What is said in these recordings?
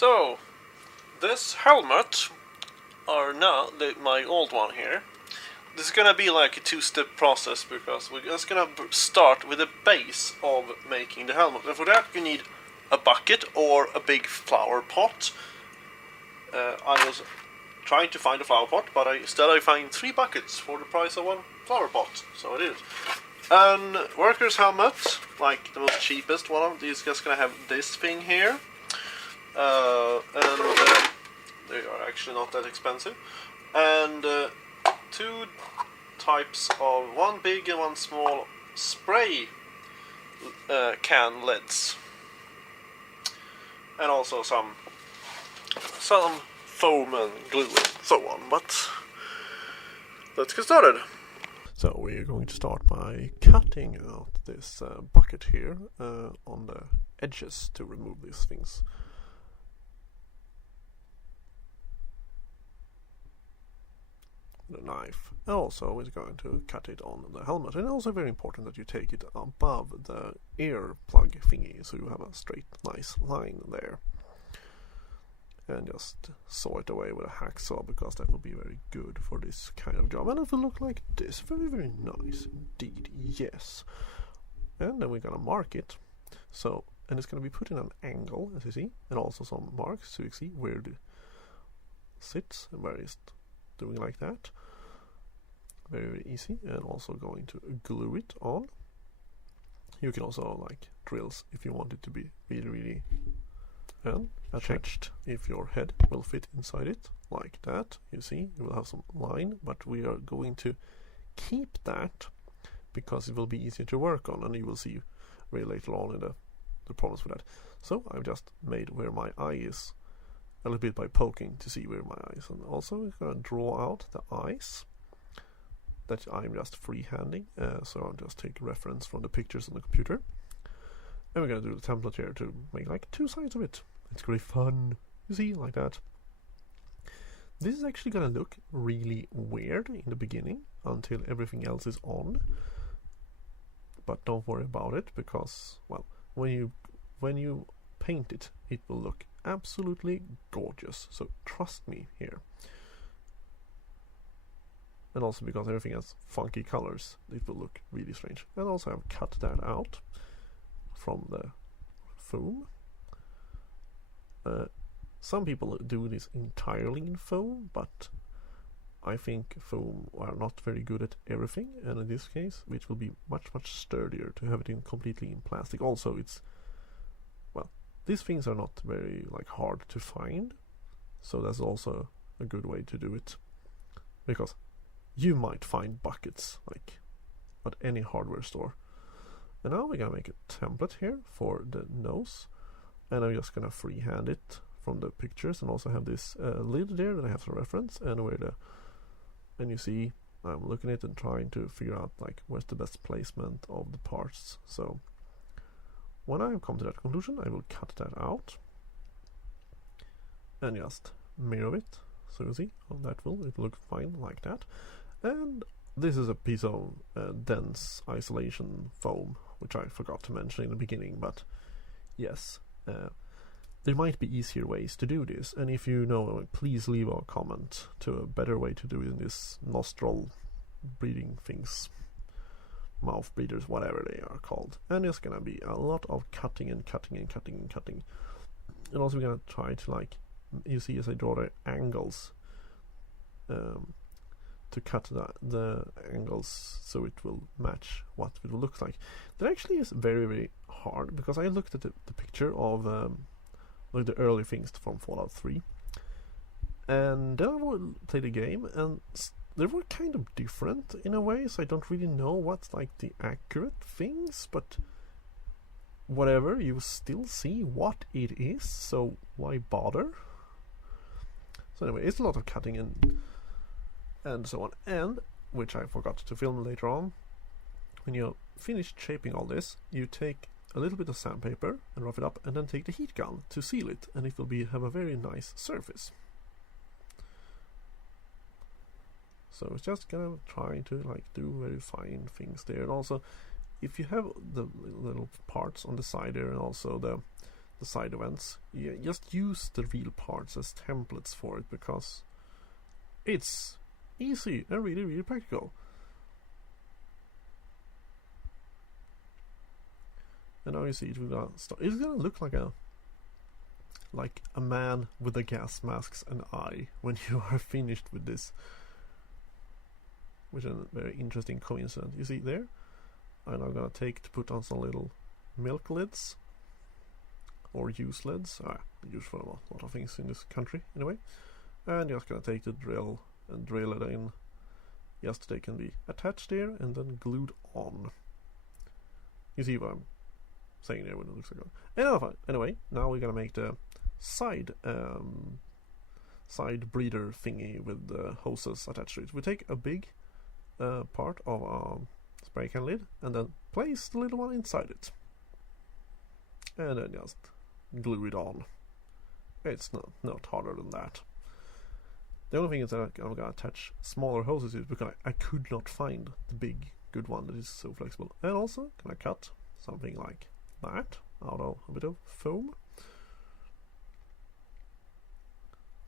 So, this helmet, or no, my old one here, this is gonna be like a two-step process because we're just gonna start with the base of making the helmet. And for that you need a bucket or a big flower pot. I was trying to find a flower pot, but instead I find 3 buckets for the price of 1 flower pot. So I did. And worker's helmet, like the most cheapest one of these, just gonna have this thing here. They are actually not that expensive. And 2 types of, 1 big and 1 small spray can lids. And also some foam and glue and so on. But let's get started. So we're going to start by cutting out this bucket here on the edges to remove these things. The knife. And also we're going to cut it on the helmet. And also very important that you take it above the ear plug thingy so you have a straight nice line there. And just saw it away with a hacksaw because that will be very good for this kind of job. And it will look like this. Very, very nice indeed. Yes. And then we're gonna mark it. So, and it's gonna be put in an angle, as you see, and also some marks so you see where it sits and where it's doing like that. Very, very easy. And also going to glue it on. You can also like drills if you want it to be really, really attached if your head will fit inside it like that. You see, you will have some line, but we are going to keep that because it will be easier to work on, and you will see very later on in the problems with that. So I've just made where my eye is a little bit by poking to see where my eye is, and also we're going to draw out the eyes that I'm just freehanding, so I'll just take reference from the pictures on the computer. And we're going to do the template here to make like 2 sides of it. It's going to be fun. You see, like that. This is actually going to look really weird in the beginning until everything else is on. But don't worry about it because, well, when you paint it, it will look absolutely gorgeous. So trust me here. And also because everything has funky colors, it will look really strange. And also I've cut that out from the foam. Some people do this entirely in foam, but I think foam are not very good at everything, and in this case it will be much sturdier to have it completely in plastic. Also it's, well, these things are not very like hard to find, so that's also a good way to do it, because you might find buckets like at any hardware store. And now we're gonna make a template here for the nose, and I'm just gonna freehand it from the pictures, and also have this lid there that I have for reference, and you see I'm looking at it and trying to figure out like where's the best placement of the parts. So when I come to that conclusion, I will cut that out and just mirror it. So you see, oh, it will look fine like that. And this is a piece of dense isolation foam, which I forgot to mention in the beginning, but yes, there might be easier ways to do this, and if you know, please leave a comment to a better way to do it in this nostril breathing things, mouth breathers, whatever they are called. And it's gonna be a lot of cutting and cutting and cutting and cutting. And also we're gonna try to, like, you see as I draw the angles, to cut the angles so it will match what it will look like. That actually is very, very hard, because I looked at the picture of like the early things from Fallout 3, and then I would play the game, and they were kind of different in a way, so I don't really know what's like the accurate things, but whatever, you still see what it is, so why bother? So anyway, it's a lot of cutting and so on, and which I forgot to film later on. When you're finished shaping all this, you take a little bit of sandpaper and rough it up, and then take the heat gun to seal it, and it will have a very nice surface. So it's just gonna try to like do very fine things there. And also, if you have the little parts on the side there, and also the side events, you just use the real parts as templates for it, because it's easy and really, really practical. And now you see it will gonna start. It's gonna look like a man with a gas mask and eye when you are finished with this, which is a very interesting coincidence. You see there, I'm now gonna put on some little milk lids or use lids. Used for a lot of things in this country anyway. And just gonna take the drill and drill it in. Just they can be attached there and then glued on. You see what I'm saying there when it looks like. Anyway, now we're gonna make the side breather thingy with the hoses attached to it. We take a big part of a spray can lid and then place the little one inside it, and then just glue it on. It's not harder than that. The only thing is that I'm gonna attach smaller hoses to it because I could not find the big good one that is so flexible. And also gonna cut something like that out of a bit of foam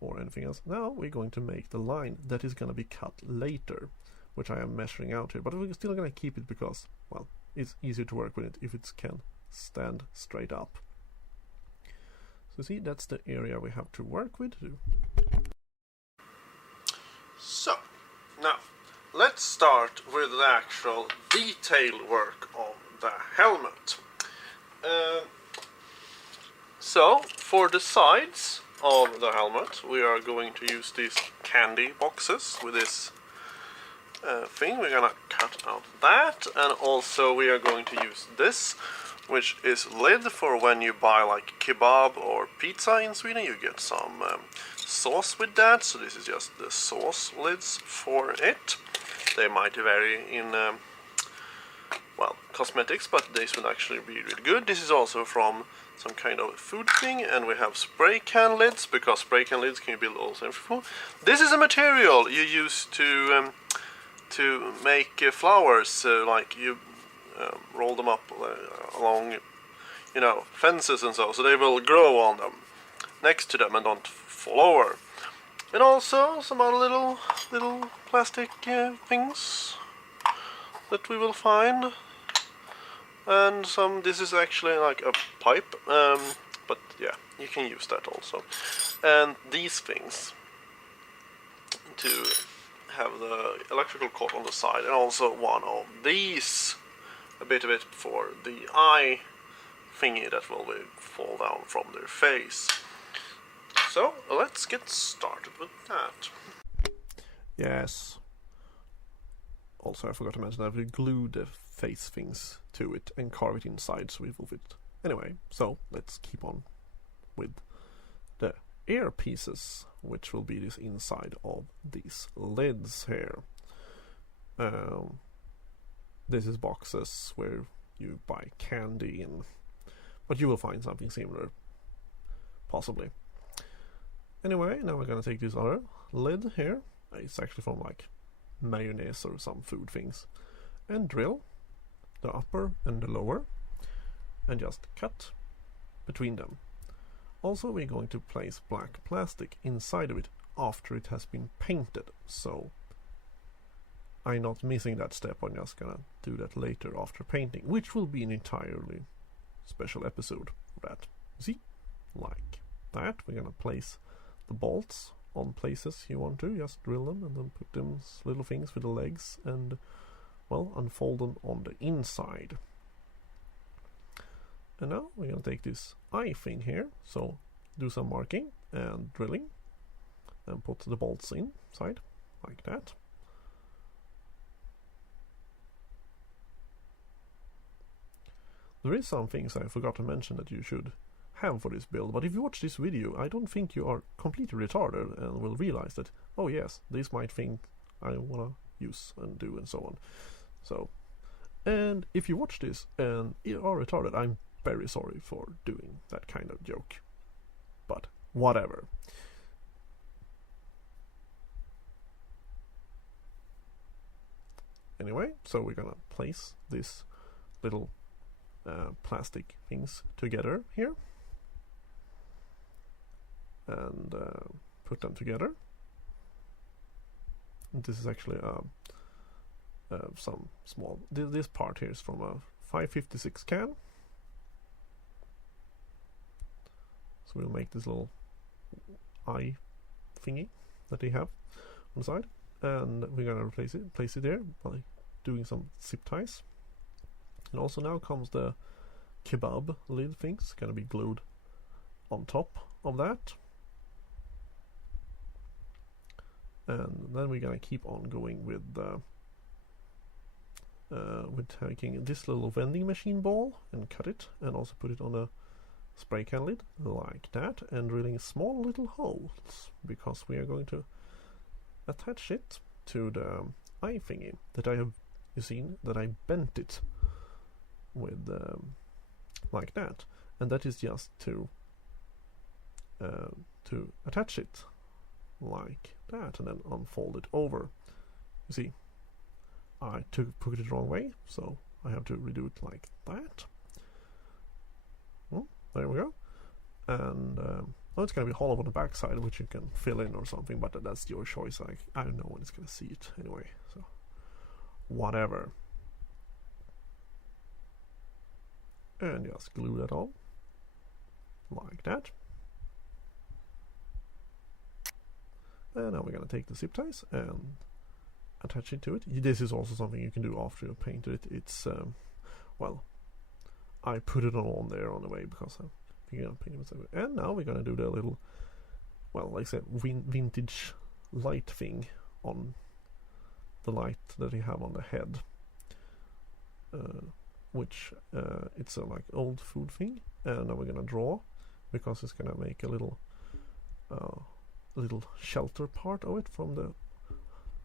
or anything else. Now we're going to make the line that is going to be cut later, which I am measuring out here, but we're still going to keep it because, well, it's easier to work with it if it can stand straight up. So see, that's the area we have to work with. So now let's start with the actual detail work on the helmet. So for the sides of the helmet we are going to use these candy boxes with this thing. We're gonna cut out that, and also we are going to use this, which is lid for when you buy like kebab or pizza in Sweden. You get some sauce with that, so this is just the sauce lids for it. They might vary in well, cosmetics, but this would actually be really good. This is also from some kind of food thing, and we have spray can lids, because spray can lids can you build also in food. This is a material you use to make flowers, like you roll them up along, you know, fences and so they will grow on them, next to them, and don't fall over. And also some other little plastic things that we will find, and this is actually like a pipe, but yeah, you can use that also. And these things to have the electrical cord on the side, and also one of these, a bit of it for the eye thingy that will fall down from their face. So let's get started with that. Yes. Also, I forgot to mention that we glued the face things to it and carve it inside so it will fit. Anyway, so let's keep on with the ear pieces, which will be this inside of these lids here. This is boxes where you buy candy in, but you will find something similar, possibly. Anyway, now we're gonna take this other lid here. It's actually from like mayonnaise or some food things, and drill the upper and the lower and just cut between them. Also, we're going to place black plastic inside of it after it has been painted, so I'm not missing that step. I'm just gonna do that later after painting, which will be an entirely special episode of that. See, like that. We're gonna place the bolts on places you want to, just drill them and then put them little things with the legs and, well, unfold them on the inside. And now we're going to take this eye thing here, so do some marking and drilling and put the bolts inside like that. There is some things I forgot to mention that you should have for this build, but if you watch this video I don't think you are completely retarded and will realize that, oh yes, this might think I wanna use and do and so on. So, and if you watch this and you are retarded, I'm very sorry for doing that kind of joke, but whatever. Anyway, so we're gonna place this little plastic things together here. and put them together. And this is actually some small. This part here is from a 556 can. So we'll make this little eye thingy that they have on the side, and we're gonna place it there by doing some zip ties. And also now comes the kebab lid things, gonna be glued on top of that. And then we're gonna keep on going with taking this little vending machine ball and cut it, and also put it on a spray can lid like that, and drilling small little holes because we are going to attach it to the eye thingy that I have seen that I bent it with like that, and that is just to attach it like that and then unfold it over. You see, I put it the wrong way, so I have to redo it like that. Well, there we go. And well, it's gonna be hollow on the back side, which you can fill in or something, but that's your choice. I don't know when it's gonna see it anyway, so whatever. And just glue that on like that. And now we're gonna take the zip ties and attach it to it. This is also something you can do after you painted it. It's well, I put it on there on the way because I'm thinking of painting it. And now we're gonna do the little, well, like I said, vintage light thing on the light that you have on the head, which it's a like old food thing. And now we're gonna draw, because it's gonna make a little shelter part of it from the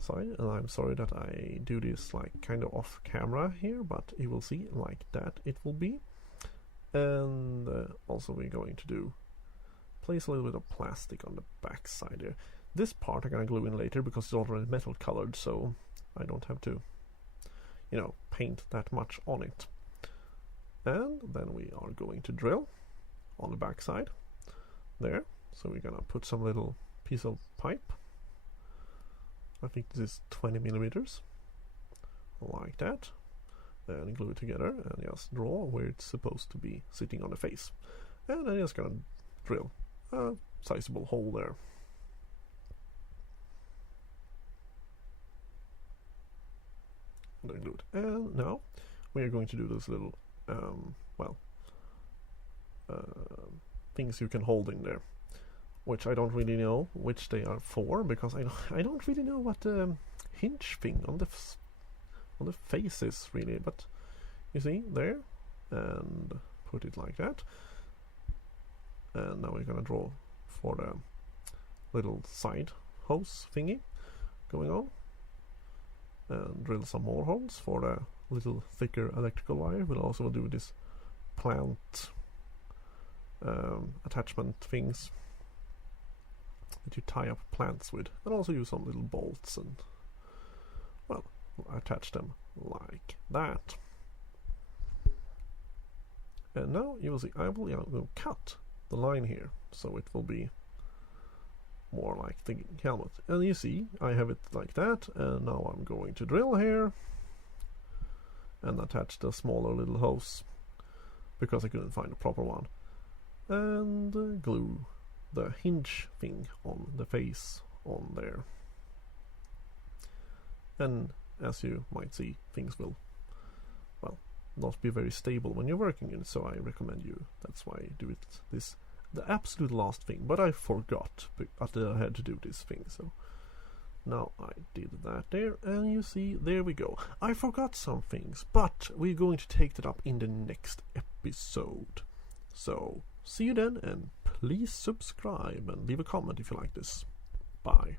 side. And I'm sorry that I do this like kind of off camera here, but you will see like that it will be. And also we're going to place a little bit of plastic on the back side here. This part I'm gonna glue in later because it's already metal colored, so I don't have to, you know, paint that much on it. And then we are going to drill on the back side there. So we're gonna put some little piece of pipe. I think this is 20 millimeters, like that, and glue it together and just draw where it's supposed to be sitting on the face. And I'm just gonna drill a sizable hole there. And then glue it. And now we are going to do this little things you can hold in there, which I don't really know which they are for, because I don't really know what the hinge thing on the face is really. But you see there, and put it like that. And now we're gonna draw for the little side hose thingy going on, and drill some more holes for the little thicker electrical wire. We'll also do this plant attachment things that you tie up plants with, and also use some little bolts and, well, attach them like that. And now you will see I will cut the line here so it will be more like the helmet. And you see I have it like that, and now I'm going to drill here and attach the smaller little hose because I couldn't find a proper one, and glue the hinge thing on the face on there. And as you might see, things will, well, not be very stable when you're working in it, so I recommend you, that's why I do it the absolute last thing. But I forgot that I had to do this thing, so now I did that there, and you see, there we go. I forgot some things, but we're going to take that up in the next episode. So see you then, and please subscribe and leave a comment if you like this. Bye.